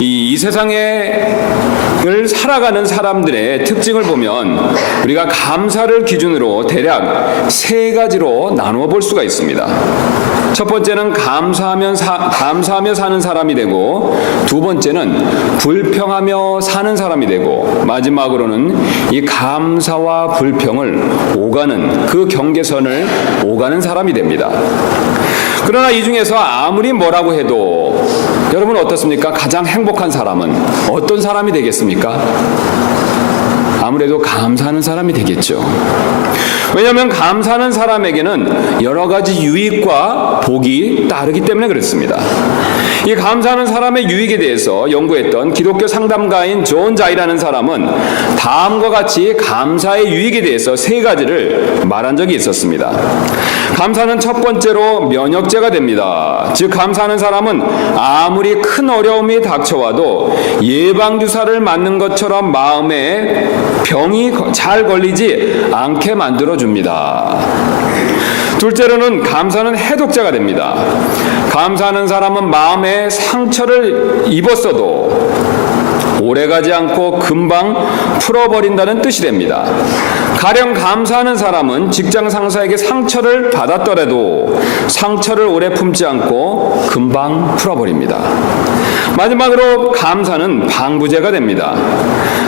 이 세상을 살아가는 사람들의 특징을 보면 우리가 감사를 기준으로 대략 세 가지로 나누어 볼 수가 있습니다. 첫 번째는 감사하며 사는 사람이 되고, 두 번째는 불평하며 사는 사람이 되고, 마지막으로는 이 감사와 불평을 오가는, 그 경계선을 오가는 사람이 됩니다. 그러나 이 중에서 아무리 뭐라고 해도 여러분 어떻습니까? 가장 행복한 사람은 어떤 사람이 되겠습니까? 아무래도 감사하는 사람이 되겠죠. 왜냐하면 감사하는 사람에게는 여러 가지 유익과 복이 따르기 때문에 그렇습니다. 이 감사하는 사람의 유익에 대해서 연구했던 기독교 상담가인 존 자이라는 사람은 다음과 같이 감사의 유익에 대해서 세 가지를 말한 적이 있었습니다. 감사는 첫 번째로 면역제가 됩니다. 즉 감사하는 사람은 아무리 큰 어려움이 닥쳐와도 예방주사를 맞는 것처럼 마음에 병이 잘 걸리지 않게 만들어줍니다. 둘째로는 감사는 해독제가 됩니다. 감사하는 사람은 마음에 상처를 입었어도 오래가지 않고 금방 풀어버린다는 뜻이 됩니다. 가령 감사하는 사람은 직장 상사에게 상처를 받았더라도 상처를 오래 품지 않고 금방 풀어버립니다. 마지막으로 감사는 방부제가 됩니다.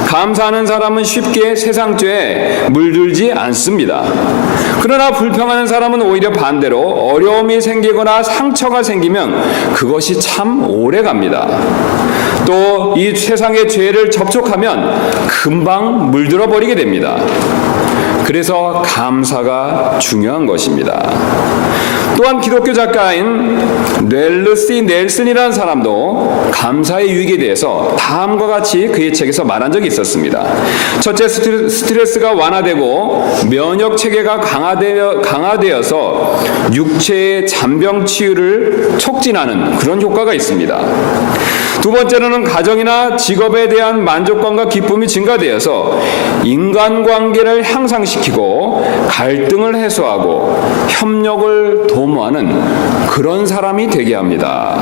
감사하는 사람은 쉽게 세상죄에 물들지 않습니다. 그러나 불평하는 사람은 오히려 반대로 어려움이 생기거나 상처가 생기면 그것이 참 오래 갑니다. 또 이 세상의 죄를 접촉하면 금방 물들어 버리게 됩니다. 그래서 감사가 중요한 것입니다. 또한 기독교 작가인 넬르시 넬슨이라는 사람도 감사의 유익에 대해서 다음과 같이 그의 책에서 말한 적이 있었습니다. 첫째, 스트레스가 완화되고 면역 체계가 강화되어서 육체의 잔병 치유를 촉진하는 그런 효과가 있습니다. 두 번째로는 가정이나 직업에 대한 만족감과 기쁨이 증가되어서 인간관계를 향상시키고 갈등을 해소하고 협력을 도모하는 그런 사람이 되게 합니다.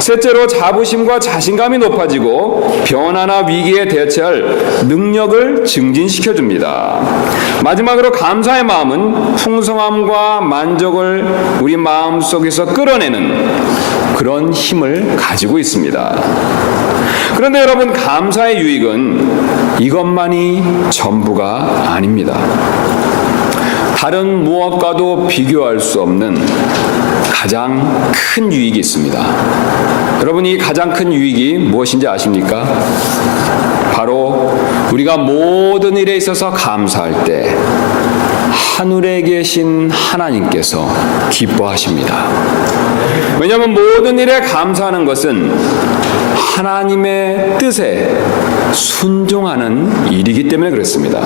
셋째로 자부심과 자신감이 높아지고 변화나 위기에 대처할 능력을 증진시켜줍니다. 마지막으로 감사의 마음은 풍성함과 만족을 우리 마음속에서 끌어내는 그런 힘을 가지고 있습니다. 그런데 여러분, 감사의 유익은 이것만이 전부가 아닙니다. 다른 무엇과도 비교할 수 없는 가장 큰 유익이 있습니다. 여러분, 이 가장 큰 유익이 무엇인지 아십니까? 바로 우리가 모든 일에 있어서 감사할 때 하늘에 계신 하나님께서 기뻐하십니다. 왜냐하면 모든 일에 감사하는 것은 하나님의 뜻에 순종하는 일이기 때문에 그렇습니다.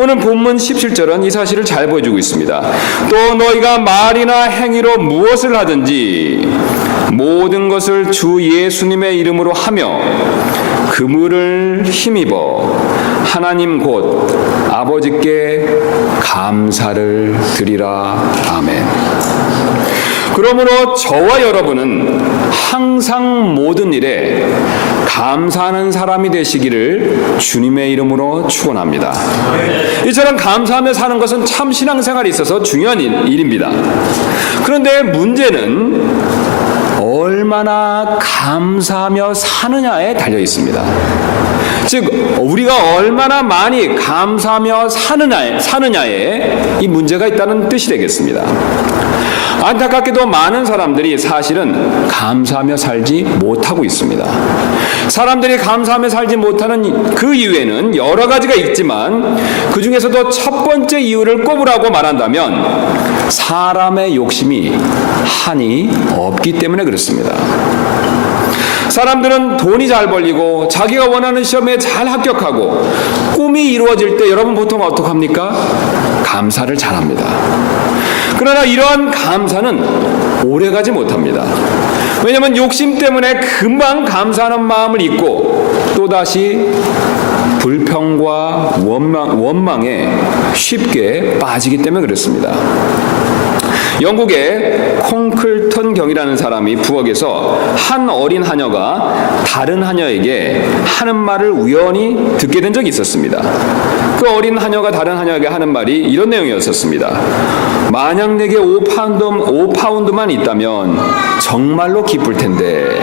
오늘 본문 17절은 이 사실을 잘 보여주고 있습니다. 또 너희가 말이나 행위로 무엇을 하든지 모든 것을 주 예수님의 이름으로 하며 그물을 힘입어 하나님 곧 아버지께 감사를 드리라. 아멘. 그러므로 저와 여러분은 항상 모든 일에 감사하는 사람이 되시기를 주님의 이름으로 축원합니다. 이처럼 감사하며 사는 것은 참 신앙생활에 있어서 중요한 일입니다. 그런데 문제는 얼마나 감사하며 사느냐에 달려 있습니다. 즉 우리가 얼마나 많이 감사하며 사느냐에 이 문제가 있다는 뜻이 되겠습니다. 안타깝게도 많은 사람들이 사실은 감사하며 살지 못하고 있습니다. 사람들이 감사하며 살지 못하는 그 이유에는 여러 가지가 있지만 그 중에서도 첫 번째 이유를 꼽으라고 말한다면 사람의 욕심이 한이 없기 때문에 그렇습니다. 사람들은 돈이 잘 벌리고 자기가 원하는 시험에 잘 합격하고 꿈이 이루어질 때 여러분 보통 어떻게 합니까? 감사를 잘합니다. 그러나 이러한 감사는 오래가지 못합니다. 왜냐하면 욕심 때문에 금방 감사하는 마음을 잊고 또다시 불평과 원망에 쉽게 빠지기 때문에 그렇습니다. 영국의 콩클턴 경이라는 사람이 부엌에서 한 어린 하녀가 다른 하녀에게 하는 말을 우연히 듣게 된 적이 있었습니다. 그 어린 하녀가 다른 하녀에게 하는 말이 이런 내용이었습니다. 만약 내게 5파운드만 있다면 정말로 기쁠 텐데.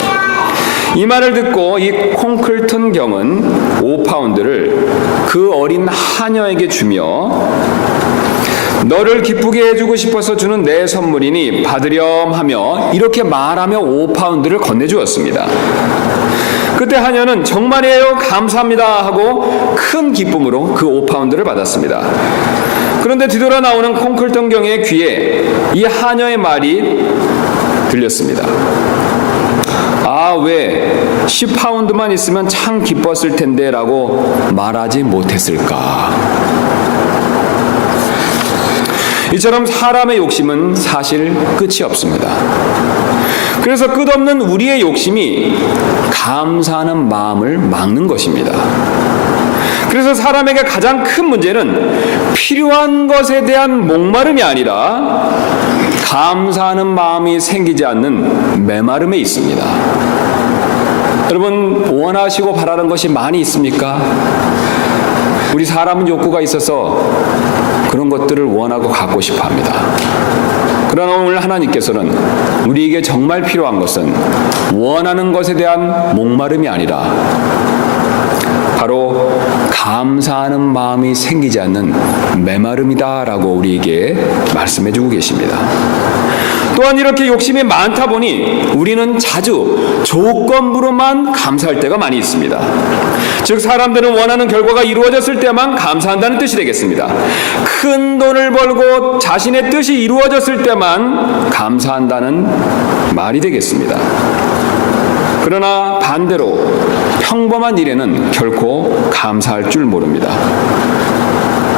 이 말을 듣고 이 콩클턴 경은 5파운드를 그 어린 하녀에게 주며 너를 기쁘게 해주고 싶어서 주는 내 선물이니 받으렴 하며 이렇게 말하며 5파운드를 건네주었습니다. 그때 하녀는 정말이에요 감사합니다 하고 큰 기쁨으로 그 5파운드를 받았습니다. 그런데 뒤돌아 나오는 콩클턴 경의 귀에 이 하녀의 말이 들렸습니다. 왜 10파운드만 있으면 참 기뻤을 텐데 라고 말하지 못했을까. 이처럼 사람의 욕심은 사실 끝이 없습니다. 그래서 끝없는 우리의 욕심이 감사하는 마음을 막는 것입니다. 그래서 사람에게 가장 큰 문제는 필요한 것에 대한 목마름이 아니라 감사하는 마음이 생기지 않는 메마름에 있습니다. 여러분, 원하시고 바라는 것이 많이 있습니까? 우리 사람은 욕구가 있어서 그런 것들을 원하고 갖고 싶어 합니다. 그러나 오늘 하나님께서는 우리에게 정말 필요한 것은 원하는 것에 대한 목마름이 아니라 바로 감사하는 마음이 생기지 않는 메마름이다라고 우리에게 말씀해주고 계십니다. 또한 이렇게 욕심이 많다 보니 우리는 자주 조건부로만 감사할 때가 많이 있습니다. 즉 사람들은 원하는 결과가 이루어졌을 때만 감사한다는 뜻이 되겠습니다. 큰 돈을 벌고 자신의 뜻이 이루어졌을 때만 감사한다는 말이 되겠습니다. 그러나 반대로 평범한 일에는 결코 감사할 줄 모릅니다.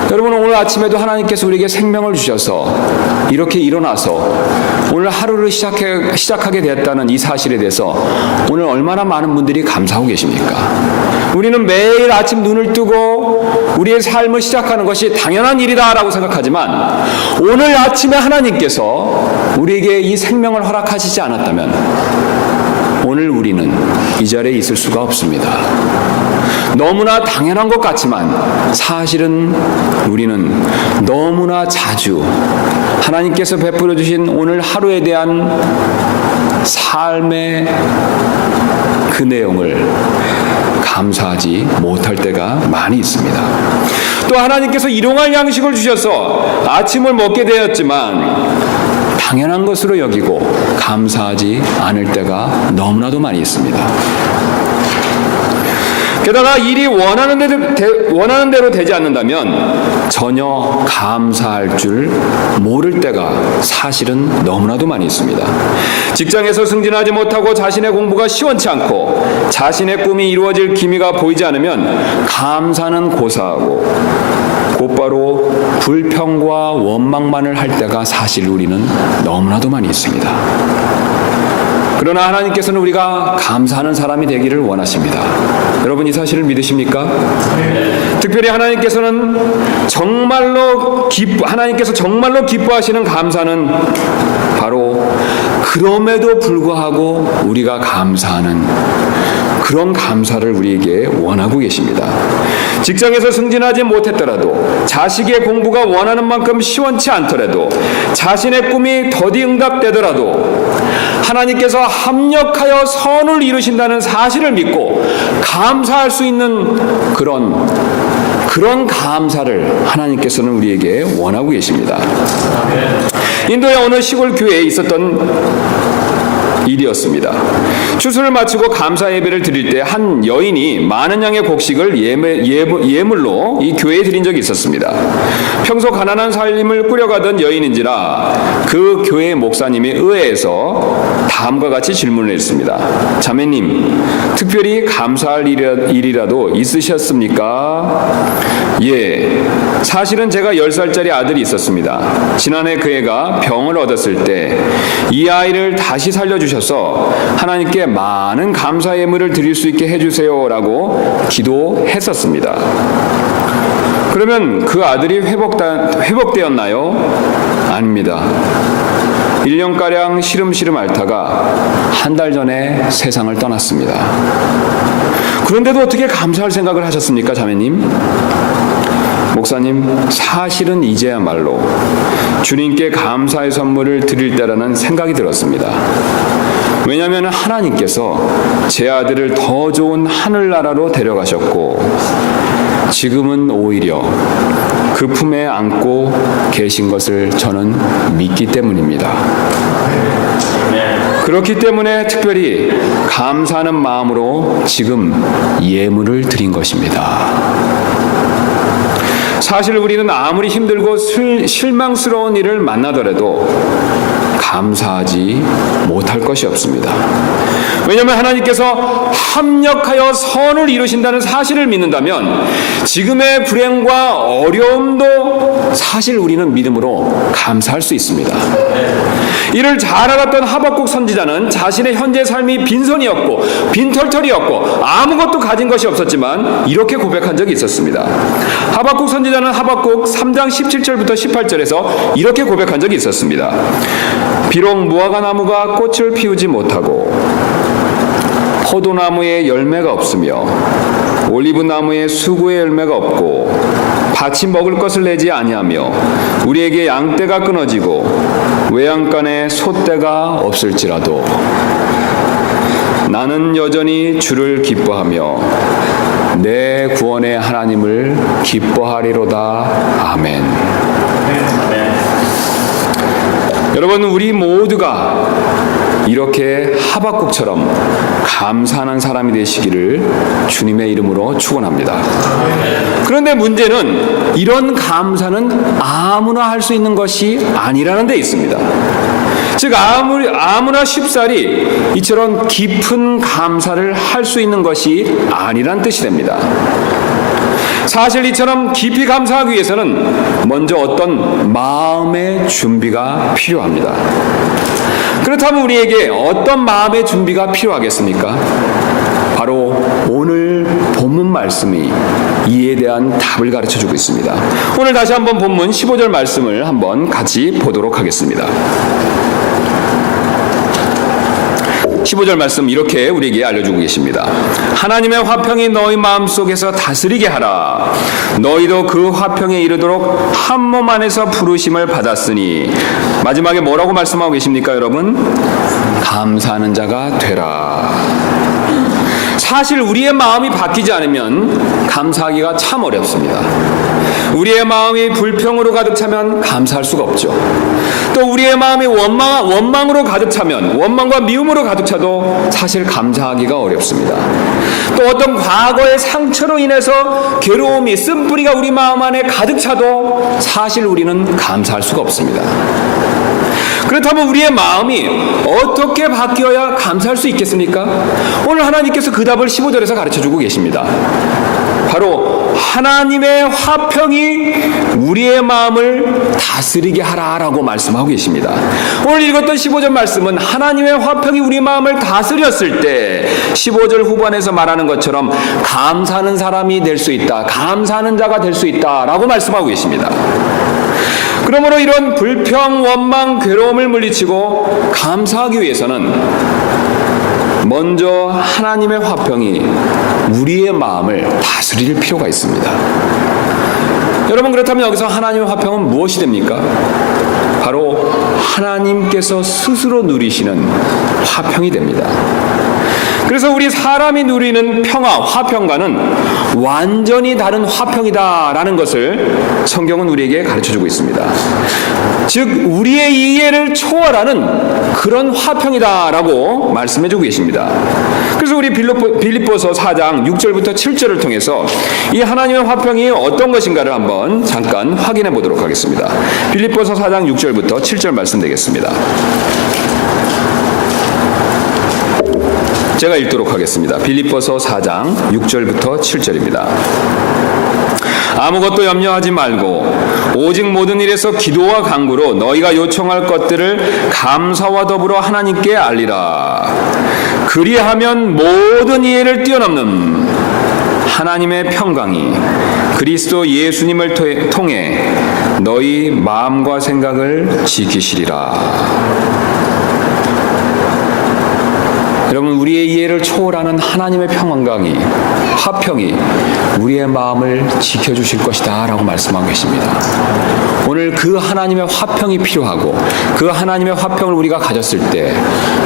여러분, 오늘 아침에도 하나님께서 우리에게 생명을 주셔서 이렇게 일어나서 오늘 하루를 시작하게 되었다는 이 사실에 대해서 오늘 얼마나 많은 분들이 감사하고 계십니까? 우리는 매일 아침 눈을 뜨고 우리의 삶을 시작하는 것이 당연한 일이다라고 생각하지만 오늘 아침에 하나님께서 우리에게 이 생명을 허락하시지 않았다면 오늘 우리는 이 자리에 있을 수가 없습니다. 너무나 당연한 것 같지만 사실은 우리는 너무나 자주 하나님께서 베풀어 주신 오늘 하루에 대한 삶의 그 내용을 감사하지 못할 때가 많이 있습니다. 또 하나님께서 일용할 양식을 주셔서 아침을 먹게 되었지만 당연한 것으로 여기고 감사하지 않을 때가 너무나도 많이 있습니다. 게다가 일이 원하는 대로 되지 않는다면 전혀 감사할 줄 모를 때가 사실은 너무나도 많이 있습니다. 직장에서 승진하지 못하고 자신의 공부가 시원치 않고 자신의 꿈이 이루어질 기미가 보이지 않으면 감사는 고사하고 곧바로 불평과 원망만을 할 때가 사실 우리는 너무나도 많이 있습니다. 그러나 하나님께서는 우리가 감사하는 사람이 되기를 원하십니다. 여러분, 이 사실을 믿으십니까? 네. 특별히 하나님께서는 하나님께서 정말로 기뻐하시는 감사는 바로 그럼에도 불구하고 우리가 감사하는 그런 감사를 우리에게 원하고 계십니다. 직장에서 승진하지 못했더라도 자식의 공부가 원하는 만큼 시원치 않더라도 자신의 꿈이 더디 응답되더라도 하나님께서 합력하여 선을 이루신다는 사실을 믿고 감사할 수 있는 그런 감사를 하나님께서는 우리에게 원하고 계십니다. 인도의 어느 시골 교회에 있었던 일이었습니다. 추수를 마치고 감사 예배를 드릴 때 한 여인이 많은 양의 곡식을 예물로 이 교회에 드린 적이 있었습니다. 평소 가난한 삶을 꾸려가던 여인인지라 그 교회 목사님이 의회에서 다음과 같이 질문을 했습니다. 자매님, 특별히 감사할 일이라도 있으셨습니까? 예, 사실은 제가 10살짜리 아들이 있었습니다. 지난해 그 애가 병을 얻었을 때 이 아이를 다시 살려주셔서 하나님께 많은 감사 예물을 드릴 수 있게 해주세요라고 기도했었습니다. 그러면 그 아들이 회복되었나요? 아닙니다. 1년가량 시름시름 앓다가 한 달 전에 세상을 떠났습니다. 그런데도 어떻게 감사할 생각을 하셨습니까, 자매님? 목사님, 사실은 이제야말로 주님께 감사의 선물을 드릴 때라는 생각이 들었습니다. 왜냐하면 하나님께서 제 아들을 더 좋은 하늘나라로 데려가셨고 지금은 오히려 그 품에 안고 계신 것을 저는 믿기 때문입니다. 그렇기 때문에 특별히 감사하는 마음으로 지금 예물을 드린 것입니다. 사실 우리는 아무리 힘들고 실망스러운 일을 만나더라도 감사하지 못할 것이 없습니다. 왜냐하면 하나님께서 합력하여 선을 이루신다는 사실을 믿는다면 지금의 불행과 어려움도 사실 우리는 믿음으로 감사할 수 있습니다. 이를 잘 알았던 하박국 선지자는 자신의 현재 삶이 빈손이었고 빈털털이었고 아무것도 가진 것이 없었지만 이렇게 고백한 적이 있었습니다. 하박국 선지자는 하박국 3장 17절부터 18절에서 이렇게 고백한 적이 있었습니다. 비록 무화과 나무가 꽃을 피우지 못하고 포도나무에 열매가 없으며 올리브나무에 수구의 열매가 없고 밭이 먹을 것을 내지 아니하며 우리에게 양떼가 끊어지고 외양간에 솥대가 없을지라도 나는 여전히 주를 기뻐하며 내 구원의 하나님을 기뻐하리로다. 아멘. 여러분, 우리 모두가 이렇게 하박국처럼 감사하는 사람이 되시기를 주님의 이름으로 축원합니다. 그런데 문제는 이런 감사는 아무나 할 수 있는 것이 아니라는 데 있습니다. 즉 아무나 쉽사리 이처럼 깊은 감사를 할 수 있는 것이 아니란 뜻이 됩니다. 사실 이처럼 깊이 감사하기 위해서는 먼저 어떤 마음의 준비가 필요합니다. 그렇다면 우리에게 어떤 마음의 준비가 필요하겠습니까? 바로 오늘 본문 말씀이 이에 대한 답을 가르쳐주고 있습니다. 오늘 다시 한번 본문 15절 말씀을 한번 같이 보도록 하겠습니다. 15절 말씀 이렇게 우리에게 알려주고 계십니다. 하나님의 화평이 너희 마음속에서 다스리게 하라. 너희도 그 화평에 이르도록 한 몸 안에서 부르심을 받았으니. 마지막에 뭐라고 말씀하고 계십니까, 여러분? 감사하는 자가 되라. 사실 우리의 마음이 바뀌지 않으면 감사하기가 참 어렵습니다. 우리의 마음이 불평으로 가득 차면 감사할 수가 없죠. 또 우리의 마음이 원망으로 가득 차면, 원망과 미움으로 가득 차도 사실 감사하기가 어렵습니다. 또 어떤 과거의 상처로 인해서 괴로움이, 쓴뿌리가 우리 마음 안에 가득 차도 사실 우리는 감사할 수가 없습니다. 그렇다면 우리의 마음이 어떻게 바뀌어야 감사할 수 있겠습니까? 오늘 하나님께서 그 답을 15절에서 가르쳐주고 계십니다. 바로 하나님의 화평이 우리의 마음을 다스리게 하라라고 말씀하고 계십니다. 오늘 읽었던 15절 말씀은 하나님의 화평이 우리 마음을 다스렸을 때 15절 후반에서 말하는 것처럼 감사하는 사람이 될 수 있다, 감사하는 자가 될 수 있다라고 말씀하고 계십니다. 그러므로 이런 불평, 원망, 괴로움을 물리치고 감사하기 위해서는 먼저 하나님의 화평이 우리의 마음을 다스릴 필요가 있습니다. 여러분, 그렇다면 여기서 하나님의 화평은 무엇이 됩니까? 바로 하나님께서 스스로 누리시는 화평이 됩니다. 그래서 우리 사람이 누리는 평화, 화평과는 완전히 다른 화평이다라는 것을 성경은 우리에게 가르쳐주고 있습니다. 즉 우리의 이해를 초월하는 그런 화평이다라고 말씀해주고 계십니다. 그래서 우리 빌립보서 4장 6절부터 7절을 통해서 이 하나님의 화평이 어떤 것인가를 한번 잠깐 확인해 보도록 하겠습니다. 빌립보서 4장 6절부터 7절 말씀 되겠습니다. 제가 읽도록 하겠습니다. 빌립보서 4장 6절부터 7절입니다. 아무것도 염려하지 말고 오직 모든 일에서 기도와 간구로 너희가 요청할 것들을 감사와 더불어 하나님께 알리라. 그리하면 모든 이해를 뛰어넘는 하나님의 평강이 그리스도 예수님을 통해 너희 마음과 생각을 지키시리라. 여러분, 우리의 이해를 초월하는 하나님의 평강이, 화평이 우리의 마음을 지켜주실 것이다 라고 말씀하고 계십니다. 오늘 그 하나님의 화평이 필요하고 그 하나님의 화평을 우리가 가졌을 때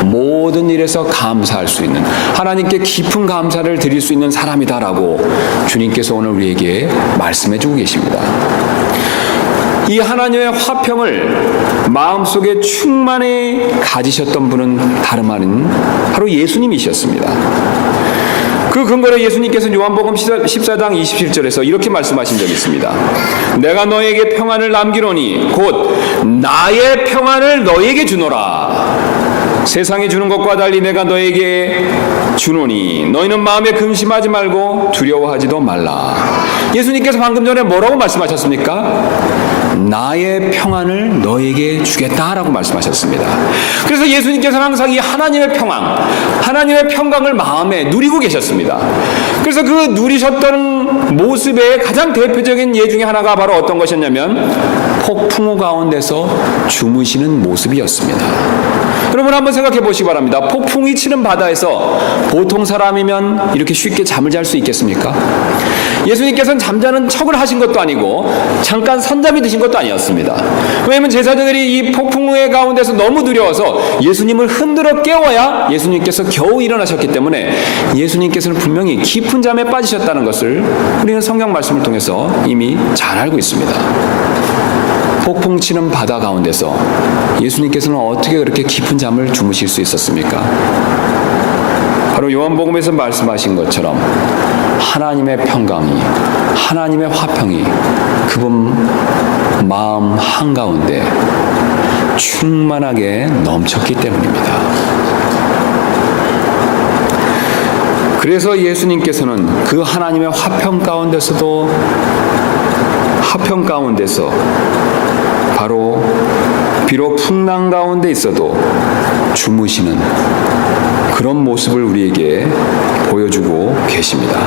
모든 일에서 감사할 수 있는, 하나님께 깊은 감사를 드릴 수 있는 사람이다라고 주님께서 오늘 우리에게 말씀해 주고 계십니다. 이 하나님의 화평을 마음속에 충만히 가지셨던 분은 다름 아닌 바로 예수님이셨습니다. 그 근거로 예수님께서는 요한복음 14장 27절에서 이렇게 말씀하신 적이 있습니다. 내가 너에게 평안을 남기노니 곧 나의 평안을 너에게 주노라. 세상이 주는 것과 달리 내가 너에게 주노니 너희는 마음에 근심하지 말고 두려워하지도 말라. 예수님께서 방금 전에 뭐라고 말씀하셨습니까? 나의 평안을 너에게 주겠다라고 말씀하셨습니다. 그래서 예수님께서는 항상 이 하나님의 평안, 하나님의 평강을 마음에 누리고 계셨습니다. 그래서 그 누리셨던 모습의 가장 대표적인 예 중에 하나가 바로 어떤 것이었냐면 폭풍우 가운데서 주무시는 모습이었습니다. 여러분 한번 생각해 보시기 바랍니다. 폭풍이 치는 바다에서 보통 사람이면 이렇게 쉽게 잠을 잘 수 있겠습니까? 예수님께서는 잠자는 척을 하신 것도 아니고 잠깐 선잠이 드신 것도 아니었습니다. 왜냐하면 제사장들이 이 폭풍우의 가운데서 너무 두려워서 예수님을 흔들어 깨워야 예수님께서 겨우 일어나셨기 때문에 예수님께서는 분명히 깊은 잠에 빠지셨다는 것을 우리는 성경 말씀을 통해서 이미 잘 알고 있습니다. 폭풍 치는 바다 가운데서 예수님께서는 어떻게 그렇게 깊은 잠을 주무실 수 있었습니까? 바로 요한복음에서 말씀하신 것처럼 하나님의 평강이, 하나님의 화평이 그분 마음 한가운데 충만하게 넘쳤기 때문입니다. 그래서 예수님께서는 그 하나님의 화평 가운데서 바로 비록 풍랑 가운데 있어도 주무시는 그런 모습을 우리에게 보여주고 계십니다.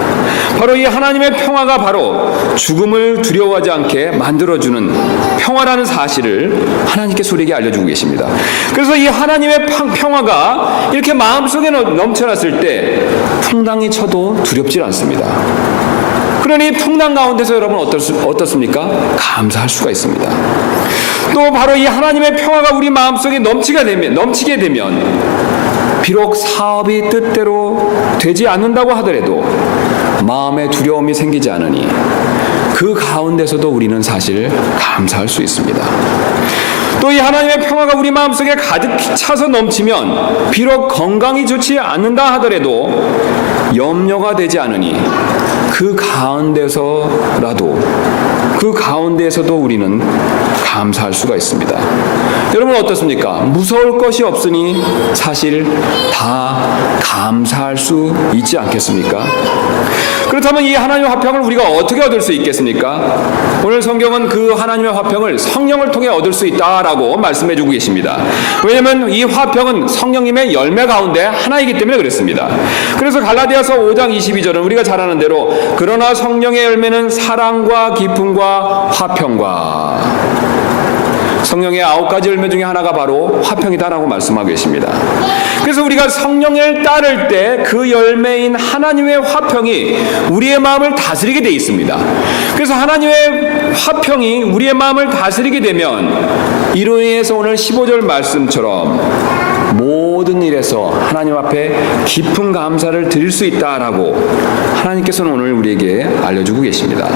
바로 이 하나님의 평화가 바로 죽음을 두려워하지 않게 만들어주는 평화라는 사실을 하나님께서 우리에게 알려주고 계십니다. 그래서 이 하나님의 평화가 이렇게 마음속에 넘쳐났을 때 풍랑이 쳐도 두렵지 않습니다. 그러니 풍랑 가운데서 여러분 어떻습니까? 감사할 수가 있습니다. 또 바로 이 하나님의 평화가 우리 마음속에 넘치게 되면 비록 사업이 뜻대로 되지 않는다고 하더라도 마음에 두려움이 생기지 않으니 그 가운데서도 우리는 사실 감사할 수 있습니다. 또 이 하나님의 평화가 우리 마음속에 가득 차서 넘치면 비록 건강이 좋지 않는다 하더라도 염려가 되지 않으니 그 가운데에서도 우리는 감사할 수가 있습니다. 여러분 어떻습니까? 무서울 것이 없으니 사실 다 감사할 수 있지 않겠습니까? 그렇다면 이 하나님의 화평을 우리가 어떻게 얻을 수 있겠습니까? 오늘 성경은 그 하나님의 화평을 성령을 통해 얻을 수 있다라고 말씀해 주고 계십니다. 왜냐하면 이 화평은 성령님의 열매 가운데 하나이기 때문에 그렇습니다. 그래서 갈라디아서 5장 22절은 우리가 잘 아는 대로 그러나 성령의 열매는 사랑과 기쁨과 화평과, 성령의 9가지 열매 중에 하나가 바로 화평이다라고 말씀하고 계십니다. 그래서 우리가 성령을 따를 때 그 열매인 하나님의 화평이 우리의 마음을 다스리게 되어 있습니다. 그래서 하나님의 화평이 우리의 마음을 다스리게 되면 이로 인해서 오늘 15절 말씀처럼 모든 일에서 하나님 앞에 깊은 감사를 드릴 수 있다라고 하나님께서는 오늘 우리에게 알려주고 계십니다.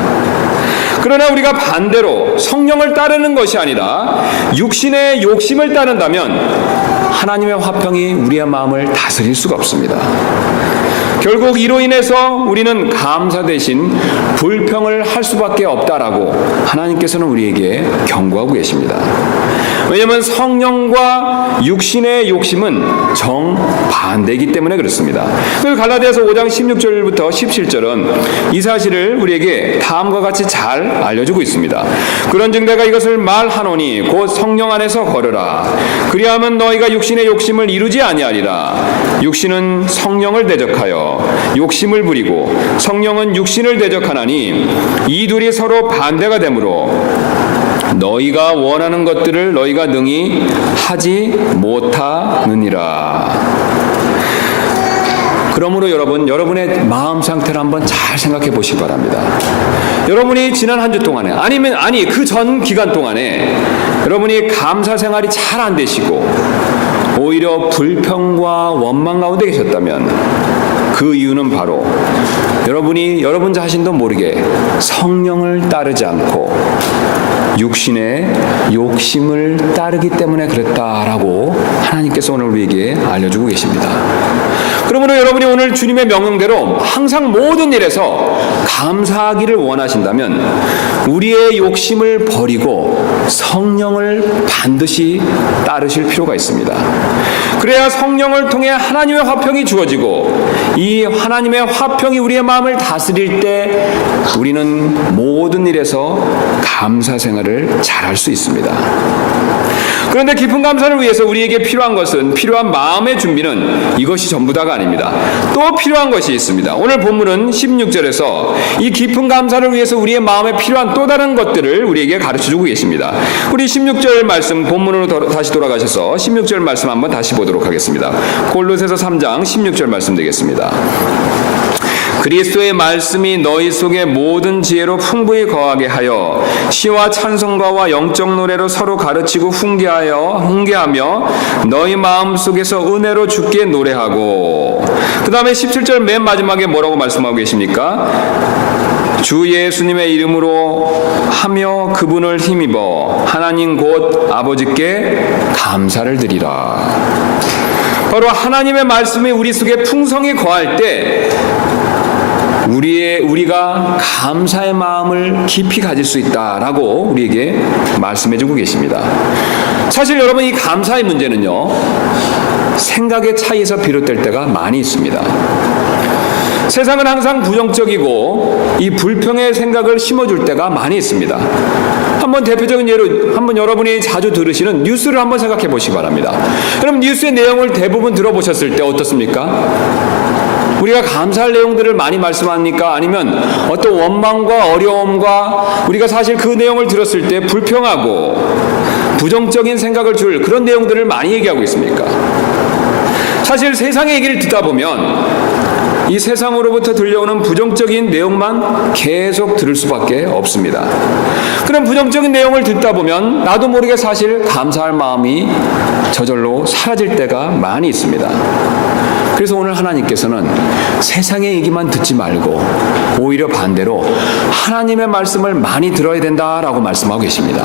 그러나 우리가 반대로 성령을 따르는 것이 아니라 육신의 욕심을 따른다면 하나님의 화평이 우리의 마음을 다스릴 수가 없습니다. 결국 이로 인해서 우리는 감사 대신 불평을 할 수밖에 없다라고 하나님께서는 우리에게 경고하고 계십니다. 왜냐하면 성령과 육신의 욕심은 정반대이기 때문에 그렇습니다. 그래서 갈라디아서 5장 16절부터 17절은 이 사실을 우리에게 다음과 같이 잘 알려주고 있습니다. 그런즉 내가 이것을 말하노니 곧 성령 안에서 걸으라. 그리하면 너희가 육신의 욕심을 이루지 아니하리라. 육신은 성령을 대적하여 욕심을 부리고 성령은 육신을 대적하나니 이 둘이 서로 반대가 되므로 너희가 원하는 것들을 너희가 능히 하지 못하느니라. 그러므로 여러분의 마음 상태를 한번 잘 생각해 보시기 바랍니다. 여러분이 지난 한 주 동안에 그 전 기간 동안에 여러분이 감사 생활이 잘 안 되시고 오히려 불평과 원망 가운데 계셨다면 그 이유는 바로 여러분이 여러분 자신도 모르게 성령을 따르지 않고 육신의 욕심을 따르기 때문에 그랬다라고 하나님께서 오늘 우리에게 알려주고 계십니다. 그러므로 여러분이 오늘 주님의 명령대로 항상 모든 일에서 감사하기를 원하신다면 우리의 욕심을 버리고 성령을 반드시 따르실 필요가 있습니다. 그래야 성령을 통해 하나님의 화평이 주어지고 이 하나님의 화평이 우리의 마음을 다스릴 때 우리는 모든 일에서 감사 생활을 잘할 수 있습니다. 그런데 깊은 감사를 위해서 우리에게 필요한 마음의 준비는 이것이 전부 다가 아닙니다. 또 필요한 것이 있습니다. 오늘 본문은 16절에서 이 깊은 감사를 위해서 우리의 마음에 필요한 또 다른 것들을 우리에게 가르쳐주고 계십니다. 우리 16절 말씀 본문으로 다시 돌아가셔서 16절 말씀 한번 다시 보도록 하겠습니다. 골로새서 3장 16절 말씀 되겠습니다. 그리스도의 말씀이 너희 속에 모든 지혜로 풍부히 거하게 하여 시와 찬송가와 영적 노래로 서로 가르치고 훈계하며 너희 마음 속에서 은혜로 주께 노래하고, 그 다음에 17절 맨 마지막에 뭐라고 말씀하고 계십니까? 주 예수님의 이름으로 하며 그분을 힘입어 하나님 곧 아버지께 감사를 드리라. 바로 하나님의 말씀이 우리 속에 풍성히 거할 때 우리가 감사의 마음을 깊이 가질 수 있다라고 우리에게 말씀해주고 계십니다. 사실 여러분, 이 감사의 문제는요, 생각의 차이에서 비롯될 때가 많이 있습니다. 세상은 항상 부정적이고 이 불평의 생각을 심어줄 때가 많이 있습니다. 한번 대표적인 예로 여러분이 자주 들으시는 뉴스를 한번 생각해 보시기 바랍니다. 여러분, 뉴스의 내용을 대부분 들어보셨을 때 어떻습니까? 우리가 감사할 내용들을 많이 말씀합니까? 아니면 어떤 원망과 어려움과 우리가 사실 그 내용을 들었을 때 불평하고 부정적인 생각을 줄 그런 내용들을 많이 얘기하고 있습니까? 사실 세상의 얘기를 듣다 보면 이 세상으로부터 들려오는 부정적인 내용만 계속 들을 수밖에 없습니다. 그런 부정적인 내용을 듣다 보면 나도 모르게 사실 감사할 마음이 저절로 사라질 때가 많이 있습니다. 그래서 오늘 하나님께서는 세상의 얘기만 듣지 말고 오히려 반대로 하나님의 말씀을 많이 들어야 된다라고 말씀하고 계십니다.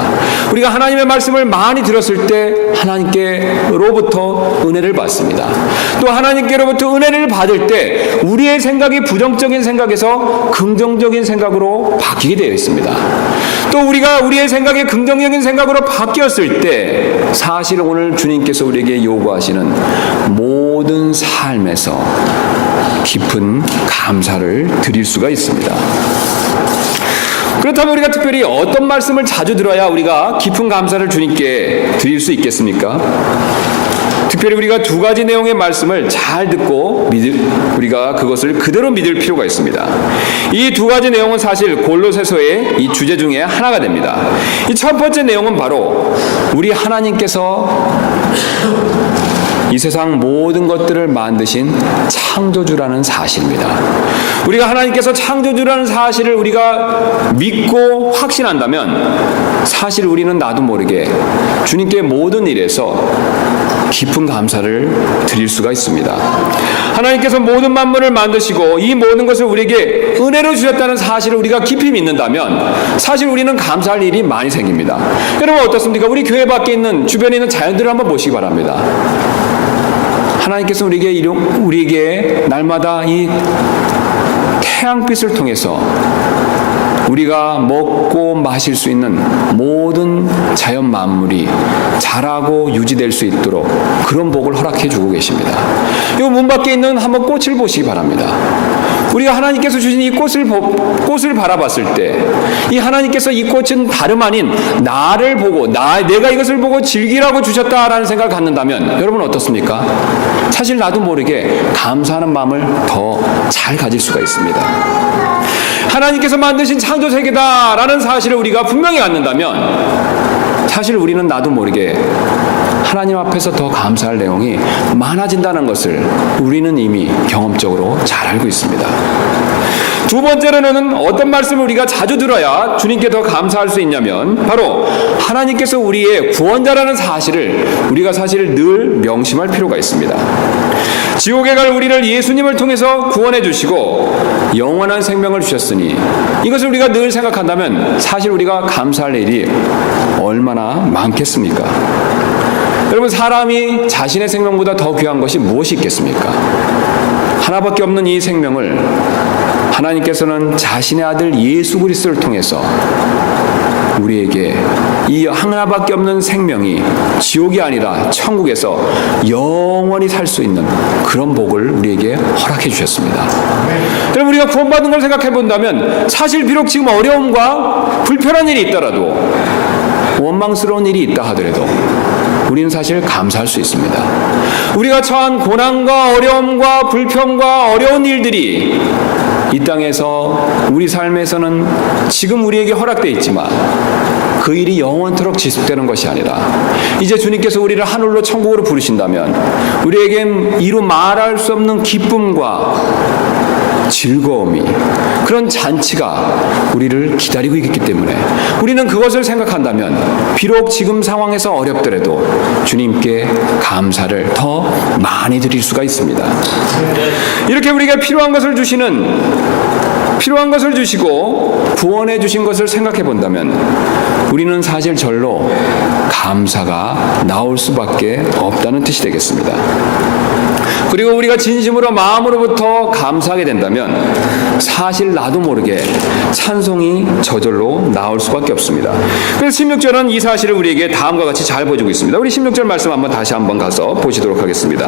우리가 하나님의 말씀을 많이 들었을 때 하나님께로부터 은혜를 받습니다. 또 하나님께로부터 은혜를 받을 때 우리의 생각이 부정적인 생각에서 긍정적인 생각으로 바뀌게 되어 있습니다. 또 우리가 우리의 생각이 긍정적인 생각으로 바뀌었을 때 사실 오늘 주님께서 우리에게 요구하시는 모든 삶에서 깊은 감사를 드릴 수가 있습니다. 그렇다면 우리가 특별히 어떤 말씀을 자주 들어야 우리가 깊은 감사를 주님께 드릴 수 있겠습니까? 특별히 우리가 두 가지 내용의 말씀을 잘 듣고 우리가 그것을 그대로 믿을 필요가 있습니다. 이 두 가지 내용은 사실 골로새서의 이 주제 중에 하나가 됩니다. 이 첫 번째 내용은 바로 우리 하나님께서 이 세상 모든 것들을 만드신 창조주라는 사실입니다. 우리가 하나님께서 창조주라는 사실을 우리가 믿고 확신한다면 사실 우리는 나도 모르게 주님께 모든 일에서 깊은 감사를 드릴 수가 있습니다. 하나님께서 모든 만물을 만드시고 이 모든 것을 우리에게 은혜로 주셨다는 사실을 우리가 깊이 믿는다면 사실 우리는 감사할 일이 많이 생깁니다. 여러분 어떻습니까? 우리 교회 밖에 있는 주변에 있는 자연들을 한번 보시기 바랍니다. 하나님께서 우리에게 날마다 이 태양빛을 통해서 우리가 먹고 마실 수 있는 모든 자연 만물이 자라고 유지될 수 있도록 그런 복을 허락해 주고 계십니다. 이 문 밖에 있는 한번 꽃을 보시기 바랍니다. 우리가 하나님께서 주신 이 꽃을 바라봤을 때 이 하나님께서 이 꽃은 다름 아닌 나를 보고 내가 이것을 보고 즐기라고 주셨다라는 생각을 갖는다면 여러분 어떻습니까? 사실 나도 모르게 감사하는 마음을 더 잘 가질 수가 있습니다. 하나님께서 만드신 창조 세계다라는 사실을 우리가 분명히 갖는다면 사실 우리는 나도 모르게 하나님 앞에서 더 감사할 내용이 많아진다는 것을 우리는 이미 경험적으로 잘 알고 있습니다. 두 번째로는 어떤 말씀을 우리가 자주 들어야 주님께 더 감사할 수 있냐면 바로 하나님께서 우리의 구원자라는 사실을 우리가 사실 늘 명심할 필요가 있습니다. 지옥에 갈 우리를 예수님을 통해서 구원해 주시고 영원한 생명을 주셨으니 이것을 우리가 늘 생각한다면 사실 우리가 감사할 일이 얼마나 많겠습니까? 여러분, 사람이 자신의 생명보다 더 귀한 것이 무엇이 있겠습니까? 하나밖에 없는 이 생명을 하나님께서는 자신의 아들 예수 그리스도를 통해서 우리에게 이 하나밖에 없는 생명이 지옥이 아니라 천국에서 영원히 살 수 있는 그런 복을 우리에게 허락해 주셨습니다. 여러분, 우리가 구원받은 걸 생각해 본다면 사실 비록 지금 어려움과 불편한 일이 있더라도 원망스러운 일이 있다 하더라도 우리는 사실 감사할 수 있습니다. 우리가 처한 고난과 어려움과 불평과 어려운 일들이 이 땅에서 우리 삶에서는 지금 우리에게 허락되어 있지만 그 일이 영원토록 지속되는 것이 아니라 이제 주님께서 우리를 하늘로 천국으로 부르신다면 우리에겐 이루 말할 수 없는 기쁨과 즐거움이, 그런 잔치가 우리를 기다리고 있기 때문에 우리는 그것을 생각한다면 비록 지금 상황에서 어렵더라도 주님께 감사를 더 많이 드릴 수가 있습니다. 이렇게 우리가 필요한 것을 주시고 구원해 주신 것을 생각해 본다면 우리는 사실 절로 감사가 나올 수밖에 없다는 뜻이 되겠습니다. 그리고 우리가 진심으로 마음으로부터 감사하게 된다면 사실 나도 모르게 찬송이 저절로 나올 수밖에 없습니다. 그래서 16절은 이 사실을 우리에게 다음과 같이 잘 보여주고 있습니다. 우리 16절 말씀 다시 한번 가서 보시도록 하겠습니다.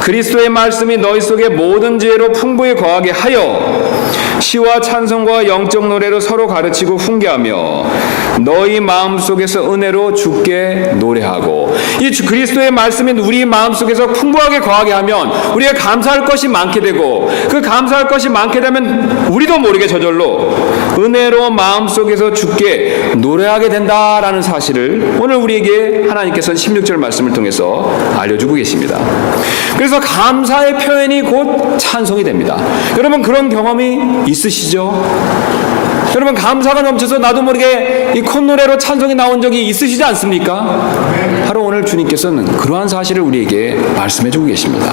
그리스도의 말씀이 너희 속에 모든 지혜로 풍부히 거하게 하여 시와 찬송과 영적 노래로 서로 가르치고 훈계하며 너희 마음속에서 은혜로 주께 노래하고, 이 그리스도의 말씀이 우리 마음속에서 풍부하게 거하게 하면 우리가 감사할 것이 많게 되고, 그 감사할 것이 많게 되면 우리도 모르게 저절로 은혜로 마음속에서 주께 노래하게 된다라는 사실을 오늘 우리에게 하나님께서는 16절 말씀을 통해서 알려주고 계십니다. 그래서 감사의 표현이 곧 찬송이 됩니다. 여러분, 그런 경험이 있으시죠? 여러분, 감사가 넘쳐서 나도 모르게 이 콧노래로 찬송이 나온 적이 있으시지 않습니까? 바로 오늘 주님께서는 그러한 사실을 우리에게 말씀해주고 계십니다.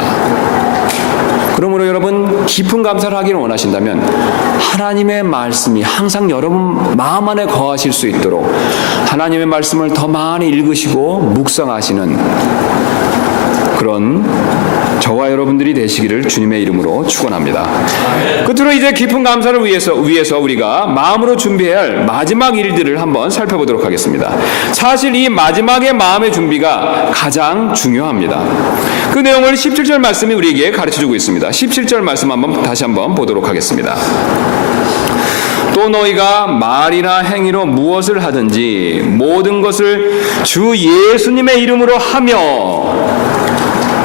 그러므로 여러분, 깊은 감사를 하기를 원하신다면 하나님의 말씀이 항상 여러분 마음 안에 거하실 수 있도록 하나님의 말씀을 더 많이 읽으시고 묵상하시는 그런 저와 여러분들이 되시기를 주님의 이름으로 축원합니다. 끝으로 이제 깊은 감사를 위해서 우리가 마음으로 준비해야 할 마지막 일들을 한번 살펴보도록 하겠습니다. 사실 이 마지막의 마음의 준비가 가장 중요합니다. 그 내용을 17절 말씀이 우리에게 가르쳐주고 있습니다. 17절 말씀 다시 한번 보도록 하겠습니다. 또 너희가 말이나 행위로 무엇을 하든지 모든 것을 주 예수님의 이름으로 하며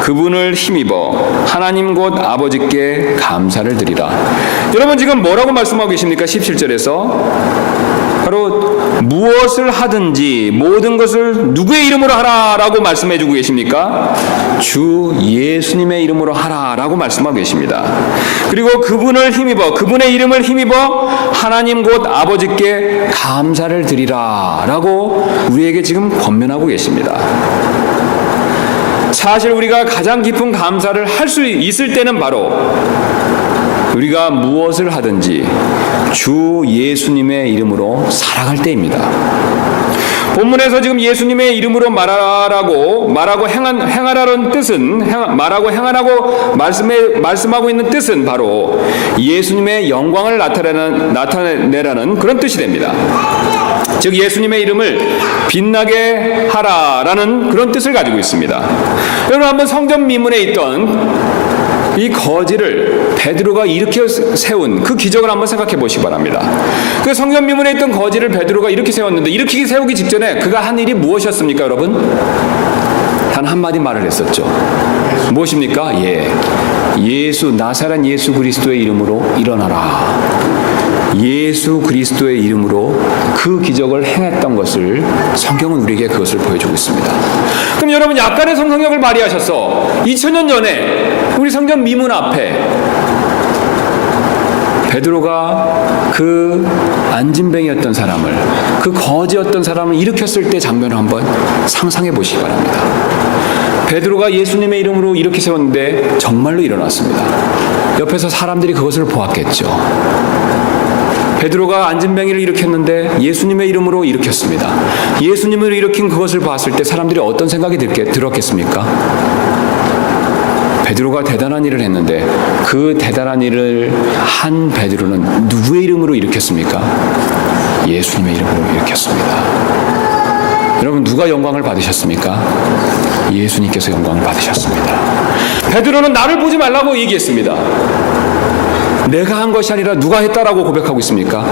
그분을 힘입어 하나님 곧 아버지께 감사를 드리라. 여러분, 지금 뭐라고 말씀하고 계십니까? 17절에서 바로 무엇을 하든지 모든 것을 누구의 이름으로 하라라고 말씀해 주고 계십니까? 주 예수님의 이름으로 하라라고 말씀하고 계십니다. 그리고 그분을 힘입어, 그분의 이름을 힘입어 하나님 곧 아버지께 감사를 드리라라고 우리에게 지금 권면하고 계십니다. 사실 우리가 가장 깊은 감사를 할 수 있을 때는 바로 우리가 무엇을 하든지 주 예수님의 이름으로 살아갈 때입니다. 본문에서 지금 예수님의 이름으로 말하고 행하라는 뜻은 행하라고 말씀하고 있는 뜻은 바로 예수님의 영광을 나타내라는 그런 뜻이 됩니다. 즉 예수님의 이름을 빛나게 하라라는 그런 뜻을 가지고 있습니다. 여러분, 한번 성전 미문에 있던 이 거지를 베드로가 일으켜 세운 그 기적을 한번 생각해 보시기 바랍니다. 그 성전 미문에 있던 거지를 베드로가 이렇게 세웠는데, 이렇게 세우기 직전에 그가 한 일이 무엇이었습니까? 여러분, 단 한마디 말을 했었죠. 무엇입니까? 예수 나사렛 예수 그리스도의 이름으로 일어나라. 예수 그리스도의 이름으로 그 기적을 행했던 것을 성경은 우리에게 그것을 보여주고 있습니다. 그럼 여러분, 약간의 성경력을 발휘하셔서 2000년 전에 우리 성전 미문 앞에 베드로가 그 안진뱅이였던 사람을, 그 거지였던 사람을 일으켰을 때 장면을 한번 상상해 보시기 바랍니다. 베드로가 예수님의 이름으로 일으켜 세웠는데 정말로 일어났습니다. 옆에서 사람들이 그것을 보았겠죠. 베드로가 안진뱅이를 일으켰는데 예수님의 이름으로 일으켰습니다. 예수님을 일으킨 그것을 봤을 때 사람들이 어떤 생각이 들었겠습니까? 베드로가 대단한 일을 했는데 그 대단한 일을 한 베드로는 누구의 이름으로 일으켰습니까? 예수님의 이름으로 일으켰습니다. 여러분, 누가 영광을 받으셨습니까? 예수님께서 영광을 받으셨습니다. 베드로는 나를 보지 말라고 얘기했습니다. 내가 한 것이 아니라 누가 했다라고 고백하고 있습니까?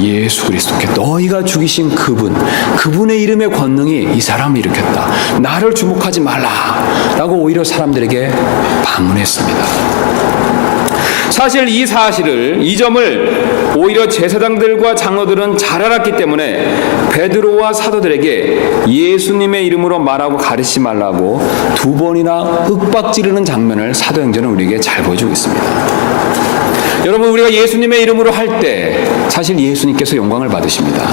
예수 그리스도께, 너희가 죽이신 그분의 이름의 권능이 이 사람을 일으켰다. 나를 주목하지 말라라고 오히려 사람들에게 반문했습니다. 사실 이 점을 오히려 제사장들과 장로들은 잘 알았기 때문에 베드로와 사도들에게 예수님의 이름으로 말하고 가르치지 말라고 2번이나 윽박지르는 장면을 사도행전은 우리에게 잘 보여주고 있습니다. 여러분, 우리가 예수님의 이름으로 할 때 사실 예수님께서 영광을 받으십니다.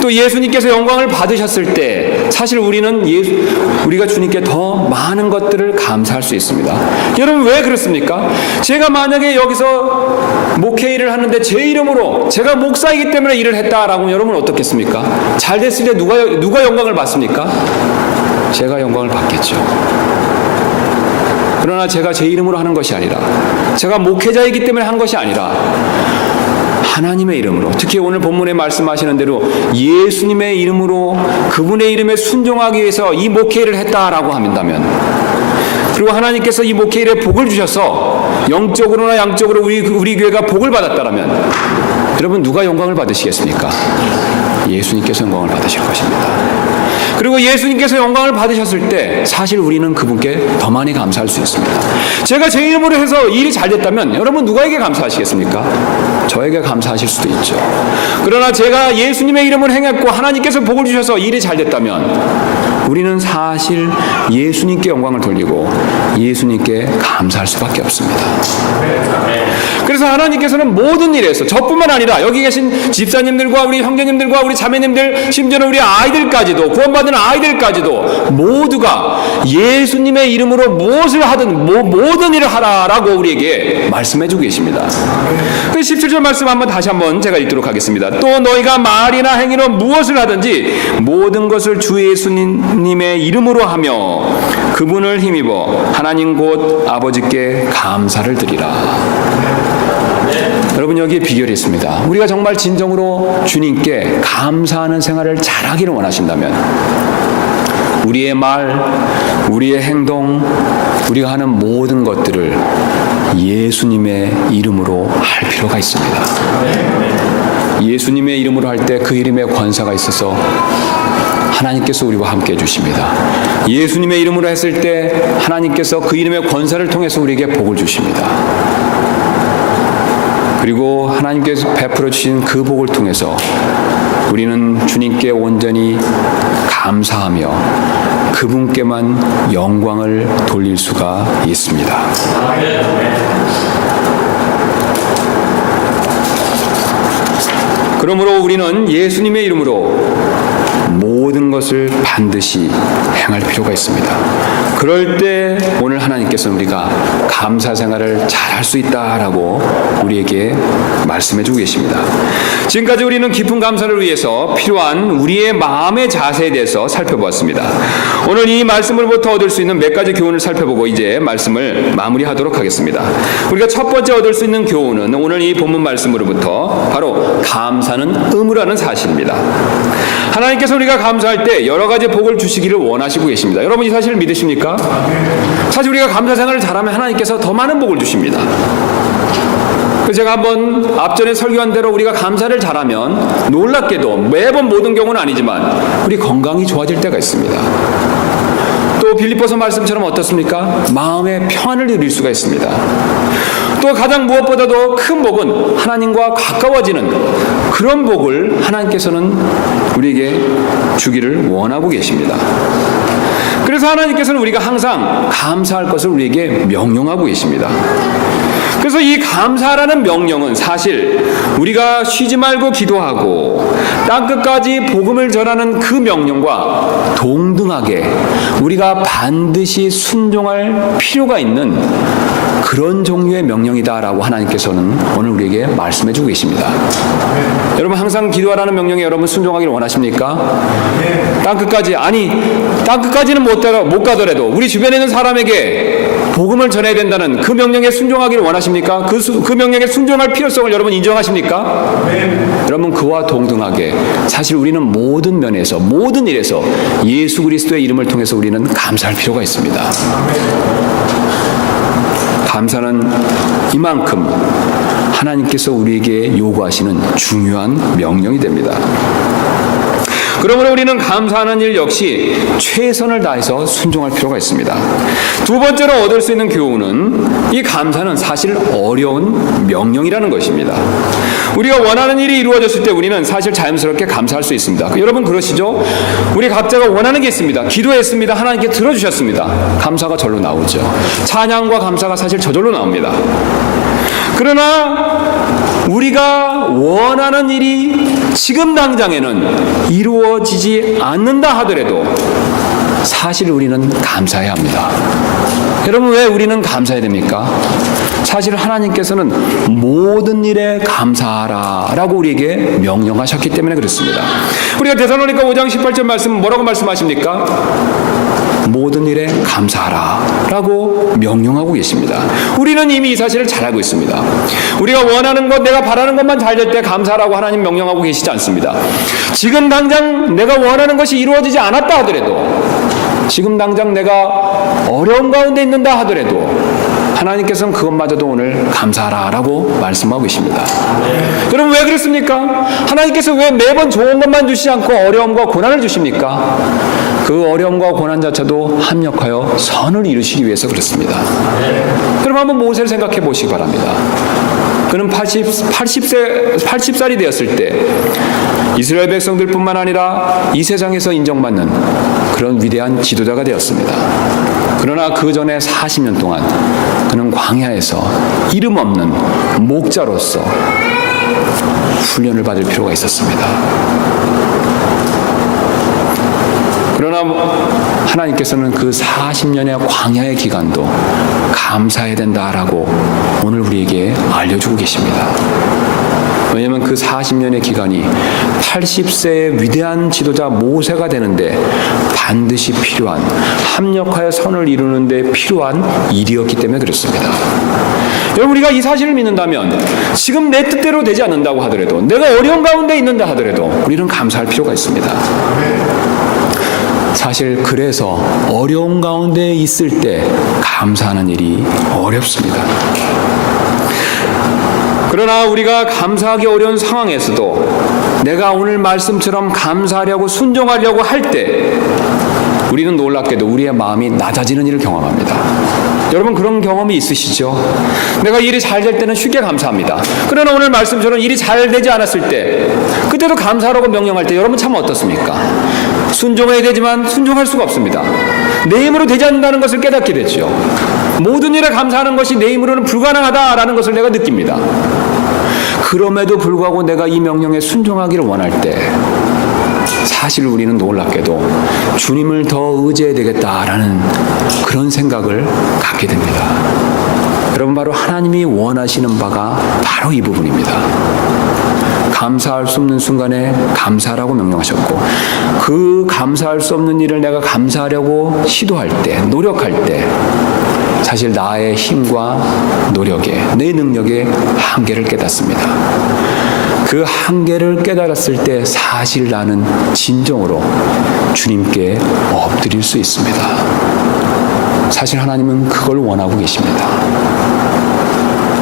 또 예수님께서 영광을 받으셨을 때 사실 우리가 주님께 더 많은 것들을 감사할 수 있습니다. 여러분, 왜 그렇습니까? 제가 만약에 여기서 목회 일을 하는데 제 이름으로, 제가 목사이기 때문에 일을 했다라고 여러분 어떻겠습니까? 잘 됐을 때 누가 영광을 받습니까? 제가 영광을 받겠죠. 그러나 제가 제 이름으로 하는 것이 아니라, 제가 목회자이기 때문에 한 것이 아니라 하나님의 이름으로, 특히 오늘 본문에 말씀하시는 대로 예수님의 이름으로 그분의 이름에 순종하기 위해서 이 목회를 했다라고 한다면, 그리고 하나님께서 이 목회일에 복을 주셔서 영적으로나 양적으로 우리 교회가 복을 받았다라면 여러분, 누가 영광을 받으시겠습니까? 예수님께서 영광을 받으실 것입니다. 그리고 예수님께서 영광을 받으셨을 때 사실 우리는 그분께 더 많이 감사할 수 있습니다. 제가 제 이름으로 해서 일이 잘 됐다면 여러분, 누구에게 감사하시겠습니까? 저에게 감사하실 수도 있죠. 그러나 제가 예수님의 이름을 행했고 하나님께서 복을 주셔서 일이 잘 됐다면 우리는 사실 예수님께 영광을 돌리고 예수님께 감사할 수밖에 없습니다. 그래서 하나님께서는 모든 일에서, 저뿐만 아니라 여기 계신 집사님들과 우리 형제님들과 우리 자매님들, 심지어는 우리 아이들까지도, 구원받은 아이들까지도 모두가 예수님의 이름으로 무엇을 하든 모든 일을 하라라고 우리에게 말씀해주고 계십니다. 그 17절 말씀 다시 한번 제가 읽도록 하겠습니다. 또 너희가 말이나 행위로 무엇을 하든지 모든 것을 주 예수님의 이름으로 하며 그분을 힘입어 하나님 곧 아버지께 감사를 드리라. 여러분, 여기에 비결이 있습니다. 우리가 정말 진정으로 주님께 감사하는 생활을 잘하기를 원하신다면 우리의 말, 우리의 행동, 우리가 하는 모든 것들을 예수님의 이름으로 할 필요가 있습니다. 예수님의 이름으로 할 때 그 이름에 권세가 있어서 하나님께서 우리와 함께 해주십니다. 예수님의 이름으로 했을 때 하나님께서 그 이름의 권세를 통해서 우리에게 복을 주십니다. 그리고 하나님께서 베풀어 주신 그 복을 통해서 우리는 주님께 온전히 감사하며 그분께만 영광을 돌릴 수가 있습니다. 그러므로 우리는 예수님의 이름으로 모든 것을 반드시 행할 필요가 있습니다. 그럴 때 오늘 하나님께서는 우리가 감사 생활을 잘할 수 있다라고 우리에게 말씀해주고 계십니다. 지금까지 우리는 깊은 감사를 위해서 필요한 우리의 마음의 자세에 대해서 살펴보았습니다. 오늘 이 말씀으로부터 얻을 수 있는 몇 가지 교훈을 살펴보고 이제 말씀을 마무리하도록 하겠습니다. 우리가 첫 번째 얻을 수 있는 교훈은 오늘 이 본문 말씀으로부터 바로 감사는 의무라는 사실입니다. 하나님께서 우리가 감사할 때 여러 가지 복을 주시기를 원하시고 계십니다. 여러분, 이 사실을 믿으십니까? 사실 우리가 감사 생활을 잘하면 하나님께서 더 많은 복을 주십니다. 제가 한번 앞전에 설교한 대로 우리가 감사를 잘하면 놀랍게도 매번 모든 경우는 아니지만 우리 건강이 좋아질 때가 있습니다. 또 빌립보서 말씀처럼 어떻습니까? 마음의 평안을 누릴 수가 있습니다. 또 또 가장 무엇보다도 큰 복은 하나님과 가까워지는 그런 복을 하나님께서는 우리에게 주기를 원하고 계십니다. 그래서 하나님께서는 우리가 항상 감사할 것을 우리에게 명령하고 계십니다. 그래서 이 감사라는 명령은 사실 우리가 쉬지 말고 기도하고 땅끝까지 복음을 전하는 그 명령과 동등하게 우리가 반드시 순종할 필요가 있는 그런 종류의 명령이다라고 하나님께서는 오늘 우리에게 말씀해주고 계십니다. 여러분 항상 기도하라는 명령에 여러분 순종하기를 원하십니까? 땅끝까지, 아니 땅끝까지는 못 가더라도 우리 주변에 있는 사람에게 복음을 전해야 된다는 그 명령에 순종하기를 원하십니까? 그 명령에 순종할 필요성을 여러분 인정하십니까? 여러분 그와 동등하게 사실 우리는 모든 면에서 모든 일에서 예수 그리스도의 이름을 통해서 우리는 감사할 필요가 있습니다. 감사는 이만큼 하나님께서 우리에게 요구하시는 중요한 명령이 됩니다. 그러므로 우리는 감사하는 일 역시 최선을 다해서 순종할 필요가 있습니다. 두 번째로 얻을 수 있는 교훈은 이 감사는 사실 어려운 명령이라는 것입니다. 우리가 원하는 일이 이루어졌을 때 우리는 사실 자연스럽게 감사할 수 있습니다. 여러분 그러시죠? 우리 각자가 원하는 게 있습니다. 기도했습니다. 하나님께 들어주셨습니다. 감사가 절로 나오죠. 찬양과 감사가 사실 저절로 나옵니다. 그러나 우리가 원하는 일이 지금 당장에는 이루어지지 않는다 하더라도 사실 우리는 감사해야 합니다. 여러분 왜 우리는 감사해야 됩니까? 사실 하나님께서는 모든 일에 감사하라 라고 우리에게 명령하셨기 때문에 그렇습니다. 우리가 데살로니가 5장 18절 말씀 뭐라고 말씀하십니까? 모든 일에 감사하라 라고 명령하고 계십니다. 우리는 이미 이 사실을 잘 알고 있습니다. 우리가 원하는 것, 내가 바라는 것만 잘 될 때 감사하라고 하나님 명령하고 계시지 않습니다. 지금 당장 내가 원하는 것이 이루어지지 않았다 하더라도, 지금 당장 내가 어려움 가운데 있는다 하더라도 하나님께서는 그것마저도 오늘 감사하라 라고 말씀하고 계십니다. 여러분 왜 그렇습니까? 하나님께서 왜 매번 좋은 것만 주시지 않고 어려움과 고난을 주십니까? 그 어려움과 고난 자체도 합력하여 선을 이루시기 위해서 그렇습니다. 여러분 한번 모세를 생각해 보시기 바랍니다. 그는 80살이 되었을 때 이스라엘 백성들뿐만 아니라 이 세상에서 인정받는 그런 위대한 지도자가 되었습니다. 그러나 그 전에 40년 동안 그는 광야에서 이름 없는 목자로서 훈련을 받을 필요가 있었습니다. 그러나 하나님께서는 그 40년의 광야의 기간도 감사해야 된다라고 오늘 우리에게 알려주고 계십니다. 왜냐하면 그 40년의 기간이 80세의 위대한 지도자 모세가 되는데 반드시 필요한, 합력하여 선을 이루는 데 필요한 일이었기 때문에 그렇습니다. 여러분 우리가 이 사실을 믿는다면 지금 내 뜻대로 되지 않는다고 하더라도, 내가 어려운 가운데 있는다 하더라도 우리는 감사할 필요가 있습니다. 사실 그래서 어려운 가운데 있을 때 감사하는 일이 어렵습니다. 그러나 우리가 감사하기 어려운 상황에서도 내가 오늘 말씀처럼 감사하려고 순종하려고 할 때 우리는 놀랍게도 우리의 마음이 낮아지는 일을 경험합니다. 여러분 그런 경험이 있으시죠? 내가 일이 잘 될 때는 쉽게 감사합니다. 그러나 오늘 말씀처럼 일이 잘 되지 않았을 때 그때도 감사하라고 명령할 때 여러분 참 어떻습니까? 순종해야 되지만 순종할 수가 없습니다. 내 힘으로 되지 않는다는 것을 깨닫게 되죠. 모든 일에 감사하는 것이 내 힘으로는 불가능하다라는 것을 내가 느낍니다. 그럼에도 불구하고 내가 이 명령에 순종하기를 원할 때 사실 우리는 놀랍게도 주님을 더 의지해야 되겠다라는 그런 생각을 갖게 됩니다. 여러분 바로 하나님이 원하시는 바가 바로 이 부분입니다. 감사할 수 없는 순간에 감사하라고 명령하셨고, 그 감사할 수 없는 일을 내가 감사하려고 시도할 때, 노력할 때 사실 나의 힘과 노력에, 내 능력의 한계를 깨닫습니다. 그 한계를 깨달았을 때 사실 나는 진정으로 주님께 엎드릴 수 있습니다. 사실 하나님은 그걸 원하고 계십니다.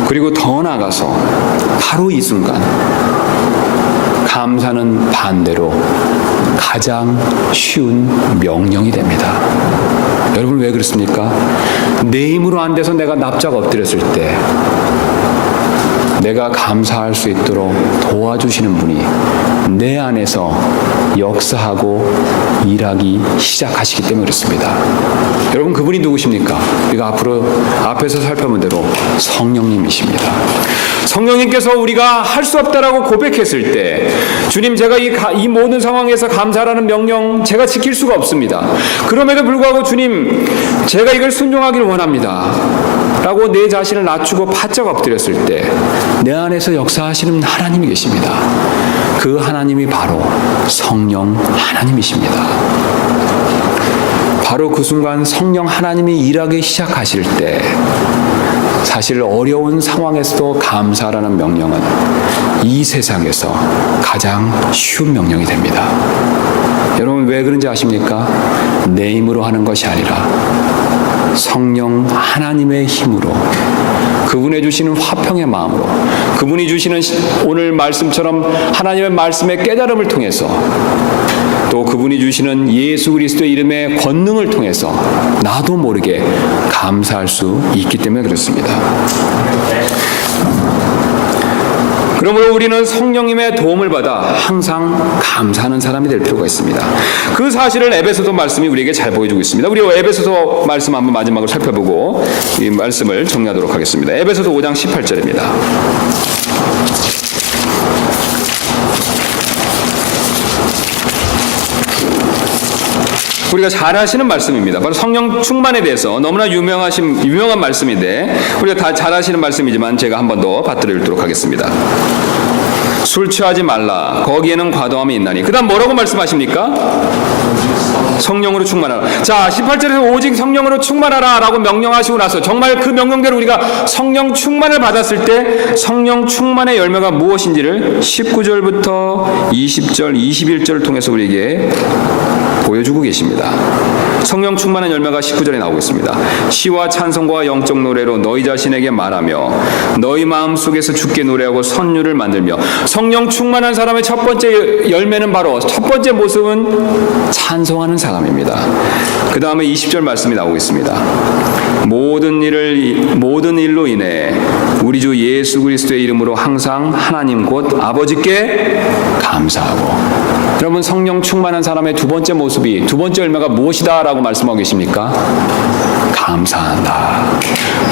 그리고 더 나아가서 바로 이 순간 감사는 반대로 가장 쉬운 명령이 됩니다. 여러분 왜 그렇습니까? 내 힘으로 안 돼서 내가 납작 엎드렸을 때 내가 감사할 수 있도록 도와주시는 분이 내 안에서 역사하고 일하기 시작하시기 때문에 그렇습니다. 여러분, 그분이 누구십니까? 우리가 앞에서 살펴본 대로 성령님이십니다. 성령님께서 우리가 할 수 없다라고 고백했을 때, 주님, 제가 이 모든 상황에서 감사라는 명령 제가 지킬 수가 없습니다. 그럼에도 불구하고 주님, 제가 이걸 순종하기를 원합니다 라고 내 자신을 낮추고 바짝 엎드렸을 때 내 안에서 역사하시는 하나님이 계십니다. 그 하나님이 바로 성령 하나님이십니다. 바로 그 순간 성령 하나님이 일하기 시작하실 때 사실 어려운 상황에서도 감사라는 명령은 이 세상에서 가장 쉬운 명령이 됩니다. 여러분, 왜 그런지 아십니까? 내 힘으로 하는 것이 아니라 성령 하나님의 힘으로, 그분의 주시는 화평의 마음으로, 그분이 주시는 오늘 말씀처럼 하나님의 말씀의 깨달음을 통해서, 또 그분이 주시는 예수 그리스도의 이름의 권능을 통해서 나도 모르게 감사할 수 있기 때문에 그렇습니다. 그러므로 우리는 성령님의 도움을 받아 항상 감사하는 사람이 될 필요가 있습니다. 그 사실을 에베소서 말씀이 우리에게 잘 보여주고 있습니다. 우리 에베소서 말씀 한번 마지막으로 살펴보고 이 말씀을 정리하도록 하겠습니다. 에베소서 5장 18절입니다. 우리가 잘 아시는 말씀입니다. 바로 성령 충만에 대해서 너무나 유명한 말씀인데, 우리가 다 잘 아시는 말씀이지만 제가 한 번 더 받들어 읽도록 하겠습니다. 술 취하지 말라. 거기에는 과도함이 있나니. 그 다음 뭐라고 말씀하십니까? 성령으로 충만하라. 자, 18절에서 오직 성령으로 충만하라 라고 명령하시고 나서 정말 그 명령대로 우리가 성령 충만을 받았을 때 성령 충만의 열매가 무엇인지를 19절부터 20절, 21절을 통해서 우리에게 보여주고 계십니다. 성령 충만한 열매가 19절에 나오고 있습니다. 시와 찬송과 영적 노래로 너희 자신에게 말하며 너희 마음속에서 주께 노래하고 선율을 만들며. 성령 충만한 사람의 첫 번째 열매는 바로, 첫 번째 모습은 찬송하는 사람입니다. 그 다음에 20절 말씀이 나오고 있습니다. 모든 일로 인해 우리 주 예수 그리스도의 이름으로 항상 하나님 곧 아버지께 감사하고. 여러분, 성령 충만한 사람의 두 번째 모습이, 두 번째 열매가 무엇이다 라고 말씀하고 계십니까? 감사한다.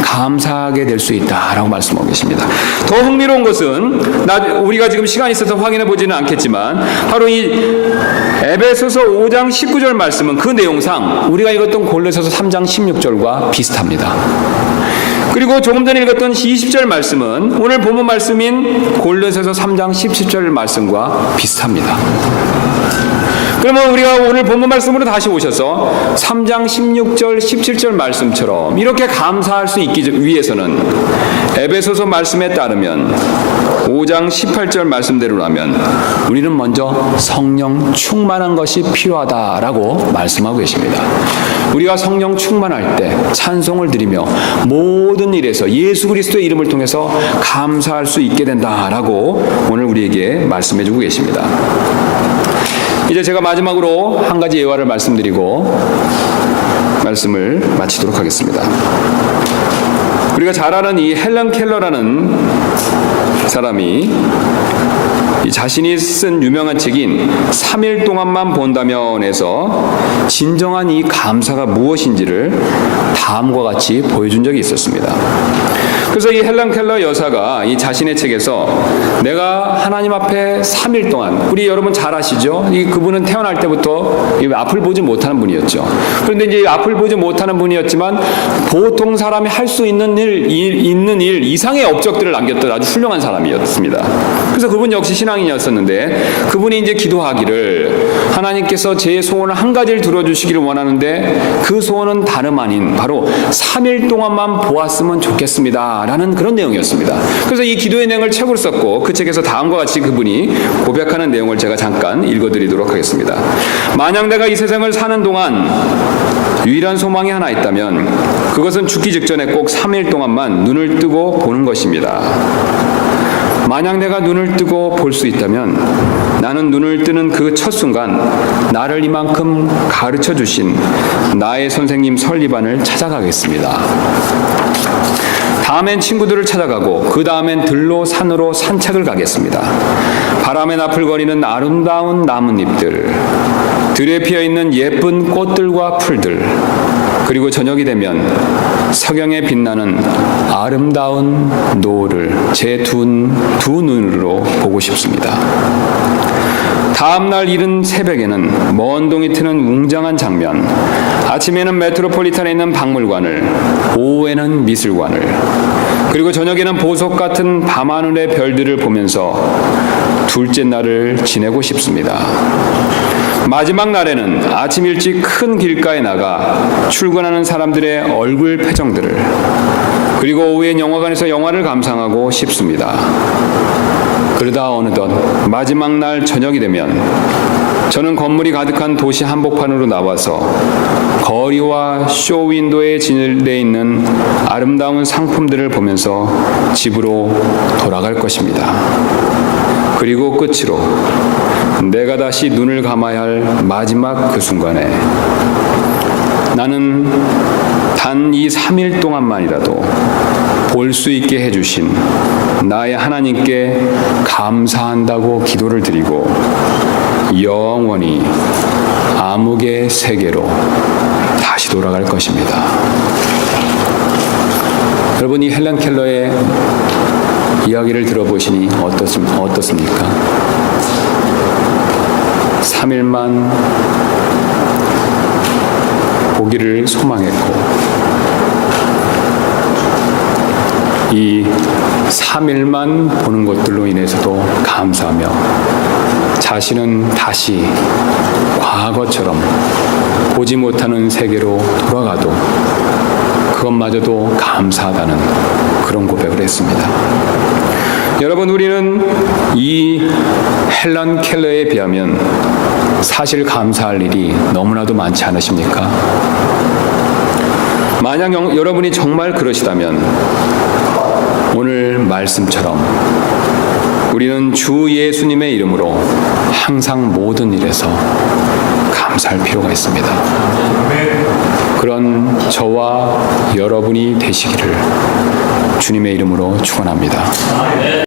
감사하게 될 수 있다 라고 말씀하고 계십니다. 더 흥미로운 것은 우리가 지금 시간이 있어서 확인해 보지는 않겠지만 바로 이 에베소서 5장 19절 말씀은 그 내용상 우리가 읽었던 골로새서 3장 16절과 비슷합니다. 그리고 조금 전에 읽었던 20절 말씀은 오늘 본문 말씀인 골로새서 3장 17절 말씀과 비슷합니다. 그러면 우리가 오늘 본문 말씀으로 다시 오셔서 3장 16절, 17절 말씀처럼 이렇게 감사할 수 있기 위해서는 에베소서 말씀에 따르면 5장 18절 말씀대로라면 우리는 먼저 성령 충만한 것이 필요하다라고 말씀하고 계십니다. 우리가 성령 충만할 때 찬송을 드리며 모든 일에서 예수 그리스도의 이름을 통해서 감사할 수 있게 된다라고 오늘 우리에게 말씀해주고 계십니다. 이제 제가 마지막으로 한 가지 예화를 말씀드리고 말씀을 마치도록 하겠습니다. 우리가 잘 아는 이 헬런 켈러라는 사람이 자신이 쓴 유명한 책인 3일 동안만 본다면에서 진정한 이 감사가 무엇인지를 다음과 같이 보여준 적이 있었습니다. 그래서 이 헬런 켈러 여사가 이 자신의 책에서 내가 하나님 앞에 3일 동안, 우리 여러분 잘 아시죠? 그분은 태어날 때부터 앞을 보지 못하는 분이었죠. 그런데 이제 앞을 보지 못하는 분이었지만 보통 사람이 할 수 있는 일 이상의 업적들을 남겼던 아주 훌륭한 사람이었습니다. 그래서 그분 역시 신앙인이었었는데 그분이 이제 기도하기를 하나님께서 제 소원을 한 가지를 들어주시기를 원하는데 그 소원은 다름 아닌 바로 3일 동안만 보았으면 좋겠습니다 라는 그런 내용이었습니다. 그래서 이 기도의 내용을 책으로 썼고 그 책에서 다음과 같이 그분이 고백하는 내용을 제가 잠깐 읽어드리도록 하겠습니다. 만약 내가 이 세상을 사는 동안 유일한 소망이 하나 있다면 그것은 죽기 직전에 꼭 3일 동안만 눈을 뜨고 보는 것입니다. 만약 내가 눈을 뜨고 볼 수 있다면 나는 눈을 뜨는 그 첫 순간 나를 이만큼 가르쳐 주신 나의 선생님 설리반을 찾아가겠습니다. 다음엔 친구들을 찾아가고 그 다음엔 들로 산으로 산책을 가겠습니다. 바람에 나풀거리는 아름다운 나뭇잎들, 들에 피어있는 예쁜 꽃들과 풀들, 그리고 저녁이 되면 석영에 빛나는 아름다운 노을을 제 두 눈으로 보고 싶습니다. 다음날 이른 새벽에는 먼 동이 트는 웅장한 장면, 아침에는 메트로폴리탄에 있는 박물관을, 오후에는 미술관을, 그리고 저녁에는 보석 같은 밤하늘의 별들을 보면서 둘째 날을 지내고 싶습니다. 마지막 날에는 아침 일찍 큰 길가에 나가 출근하는 사람들의 얼굴 표정들을, 그리고 오후엔 영화관에서 영화를 감상하고 싶습니다. 그러다 어느덧 마지막 날 저녁이 되면 저는 건물이 가득한 도시 한복판으로 나와서 거리와 쇼윈도에 진열되어 있는 아름다운 상품들을 보면서 집으로 돌아갈 것입니다. 그리고 끝으로 내가 다시 눈을 감아야 할 마지막 그 순간에 나는 단 이 3일 동안만이라도 볼 수 있게 해주신 나의 하나님께 감사한다고 기도를 드리고 영원히 암흑의 세계로 다시 돌아갈 것입니다. 여러분, 이 헬런 켈러의 이야기를 들어보시니 어떻습니까? 3일만 보기를 소망했고 이 3일만 보는 것들로 인해서도 감사하며 자신은 다시 과거처럼 보지 못하는 세계로 돌아가도 그것마저도 감사하다는 그런 고백을 했습니다. 여러분, 우리는 이 헬런 켈러에 비하면 사실 감사할 일이 너무나도 많지 않으십니까? 만약 여러분이 정말 그러시다면 오늘 말씀처럼 우리는 주 예수님의 이름으로 항상 모든 일에서 감사할 필요가 있습니다. 그런 저와 여러분이 되시기를 주님의 이름으로 축원합니다.